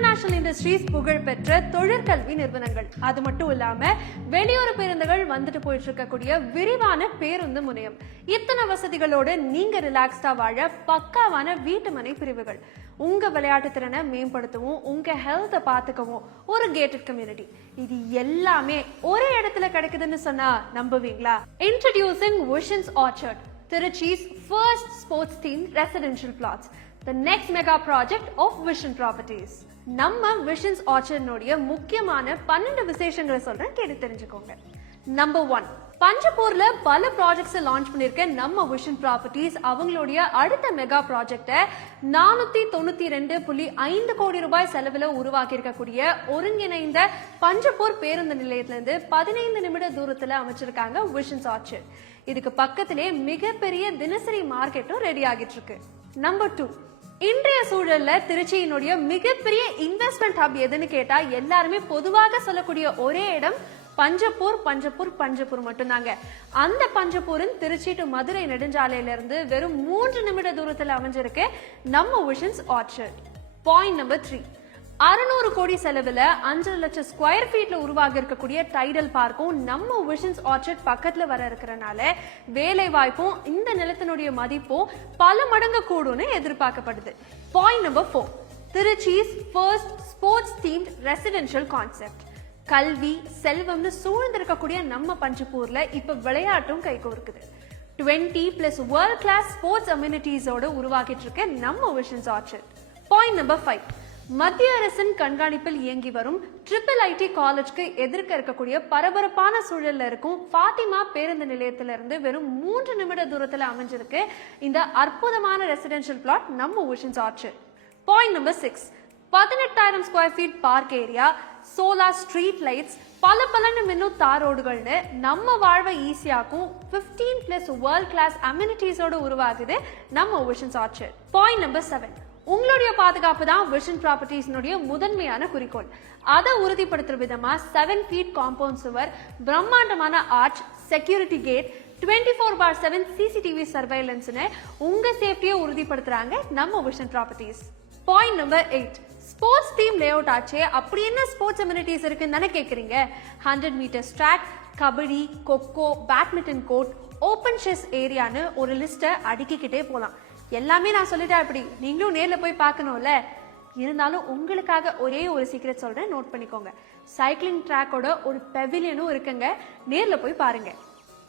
International industries புகழ்பெற்ற தொழிற்கல்வி நிறுவனங்கள். அது மட்டும் இல்லாம வெளியூர் பேருந்துகள் வந்துட்டு போயிட்டு இருக்கக்கூடிய விரிவான பேருந்து முனையம். இத்தனை வசதிகளோட நீங்க ரிலாக்ஸ்டா வாழ பக்காவான வீட்டு மனை பிரிவுகள். உங்க விளையாட்டு திறனை மேம்படுத்தவும் உங்க ஹெல்த்தை பாத்துக்கவும் ஒரு கேட்டட் கம்யூனிட்டி. இது எல்லாமே ஒரே இடத்துல கிடைக்குதுன்னு சொன்னா நம்புவீங்களா? Introducing Visions Orchard, Tiruchi's first sports themed residential plots, the next mega project of Vision Properties. நம்ம விஷன்ஸ் ஆர்ச்சர்ட்னுடைய முக்கியமான 12 விசேஷங்களை சொல்றேன், கேட்டு தெரிஞ்சுக்கோங்க. நம்பர் 1, பஞ்சப்பூர்ல பல ப்ராஜெக்ட்ஸ் லான்ச் பண்ணிருக்க நம்ம விஷன் ப்ராப்பர்ட்டிஸ் அவங்களுடைய அடுத்த மெகா ப்ராஜெக்ட 492.5 கோடி ரூபாய் செலவுல உருவாக்கி இருக்கக்கூடிய ஒருங்கிணைந்த பஞ்சப்பூர் பேருந்து நிலையத்திலிருந்து 15 நிமிட தூரத்துல அமைச்சிருக்காங்க விஷன்ஸ் ஆர்ச்சர்ட். இதுக்கு பக்கத்திலே மிகப்பெரிய தினசரி மார்க்கெட்டும் ரெடி ஆகிட்டு இருக்கு. நம்பர் 2, இன்றைய சூழல்ல திருச்சியினுடைய மிகப்பெரிய இன்வெஸ்ட்மெண்ட் ஹப் எதுன்னு கேட்டா எல்லாருமே பொதுவாக சொல்லக்கூடிய ஒரே இடம் பஞ்சப்பூர் பஞ்சப்பூர் பஞ்சப்பூர் மட்டும்தாங்க. அந்த பஞ்சப்பூரின் திருச்சி டு மதுரை நெடுஞ்சாலையில இருந்து வெறும் 3 நிமிட தூரத்துல அமைஞ்சிருக்கு நம்ம விஷன்ஸ் ஆர்ச்சர்ட். பாயிண்ட் நம்பர் 3, 600 கோடி செலவுல 5 லட்சம் ஸ்கொயர் ஃபீட்ல உருவாகி இருக்கக்கூடிய டைடல் பார்க்கும் நம்ம விஷன்ஸ் ஆர்ச்சர்ட் பக்கத்துல வர இருக்கிறனால வேலை வாய்ப்பும் இந்த நிலத்தினுடைய மதிப்பும் பல மடங்கு கூடும்னு எதிர்பார்க்கப்படுது. Point number 4, திருச்சி's first sports themed residential concept. கல்வி செல்வம்னு சூழ்ந்திருக்கக்கூடிய நம்ம பஞ்சப்பூர்ல இப்ப விளையாட்டும் கைகோர்க்குது. 20+ வேர்ல்ட் கிளாஸ் ஸ்போர்ட்ஸ் அம்யூனிட்டிஸோட உருவாக்கிட்டு இருக்க நம்ம விஷன்ஸ் ஆர்ச்சர்ட். பாயிண்ட் நம்பர் 5, மத்திய அரசின் கண்காணிப்பில் இயங்கி வரும் IIIT காலேஜ்க்கு எதிர்க்க இருக்கக்கூடிய பரபரப்பான சூழல்ல இருக்கும் ஃபாத்திமா பேருந்து நிலையத்திலிருந்து வெறும் 3 நிமிட தூரத்துல அமைஞ்சிருக்கு இந்த அற்புதமான ரெசிடென்ஷியல் பிளாட் நம்ம Visions Orchard. Point number 6, 18,000 square feet park area, solar street lights, பல மின்னும் தார் ரோடுகள்னு நம்ம வாழ்வை ஈஸியாக்கும் 15+ வேர்ல்ட் கிளாஸ் அம்யூனிட்டிஸோட உருவாகுது நம்ம விஷன்ஸ் ஆர்ச்சர்ட். பாயிண்ட் நம்பர் 7, உங்களுடைய பாதுகாப்பு தான் விஷன் ப்ராப்பர்ட்டிஸ்னுடைய முதன்மையான குறிக்கோள். அதை உறுதிப்படுத்துற விதமா 7 ஃபீட் காம்பவுண்ட் சுவர், பிரம்மாண்டமான ஆர்ச், செக்யூரிட்டி கேட், 24/7 சிசிடிவி சர்வைலன்ஸ்னு உங்க சேஃப்டியை உறுதிப்படுத்துறாங்க நம்ம Vision Properties. Point number 8, sports theme layout ஆச்சே, அப்படி என்ன ஸ்போர்ட்ஸ் அம்யூனிட்டிஸ் இருக்குன்னு தானே கேட்குறீங்க. 100 metres track, kabaddi, kho kho, badminton court, open chess ஏரியான்னு ஒரு லிஸ்ட்டை அடுக்கிக்கிட்டே போகலாம். எல்லாமே நான் சொல்லிட்டேன், அப்படி நீங்களும் நேரில் போய் பார்க்கணும்ல. இருந்தாலும் உங்களுக்காக ஒரே ஒரு சீக்ரெட் சொல்றேன், நோட் பண்ணிக்கோங்க. சைக்கிளிங் ட்ராக்கோட ஒரு பெவிலியனும் இருக்குங்க, நேரில் போய் பாருங்க.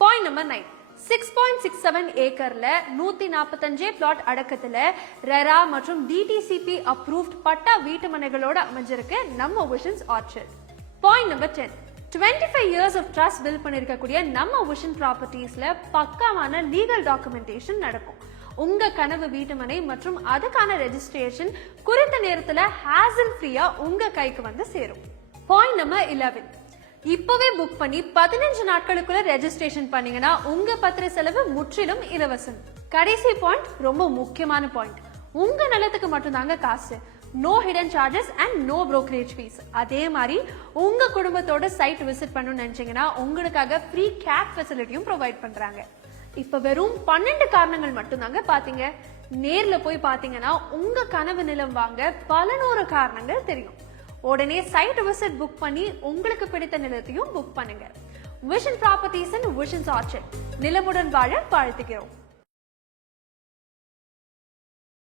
பாயிண்ட் நம்பர் 9, 6.67 ஏக்கர்ல 145 பிளாட் அடக்கத்துல ரெரா மற்றும் டிடிசிபி அப்ரூவ்ட் பட்டா வீட்டு மனைகளோட அமைஞ்சிருக்கு நம்ம Visions Orchard. Point number 10, 25 years of trust build பண்ணிருக்கக்கூடிய நம்ம விஷன் ப்ராப்பர்ட்டிஸ்ல பக்காவான லீகல் டாக்குமெண்டேஷன் நடக்கும். உங்க கனவு வீட்டு மனை மற்றும் அதுக்கான ரெஜிஸ்ட்ரேஷன் குறித்த நேரத்துல ஹேசல் ஃப்ரீயா உங்க கைக்கு வந்து சேரும். பாயிண்ட் நம்பர் 11, இப்பவே புக் பண்ணி 15 நாட்களுக்குள்ள ரெஜிஸ்ட்ரேஷன் பண்ணீங்கன்னா உங்க பத்திர செலவு முற்றிலும் இலவசம். கடைசி பாயிண்ட் ரொம்ப முக்கியமான பாயிண்ட், உங்க நிலத்துக்கு மட்டும்தாங்க காசு. No hidden charges and no brokerage fees. அதே மாதிரி உங்க குடும்பத்தோட சைட் விசிட் பண்ணணும்னு நினைச்சீங்கன்னா உங்களுக்காக ஃப்ரீ கேப் ஃபெசிலிட்டியும் ப்ரொவைட் பண்றாங்க. இப்ப வெறும் 12 காரணங்கள் மட்டும்தாங்க பாத்தீங்க. நேர்ல போய் பாத்தீங்கன்னா உங்க கனவு நிலம் வாங்க பல 100 காரணங்கள் தெரியும். உடனே சைட் விசிட் புக் பண்ணி உங்களுக்கு பிடித்த நிலத்தையும் புக் பண்ணுங்க. Vision Properties and Visions Orchard, நிலமுடன் வாழ வாழ்த்துகிறோம்.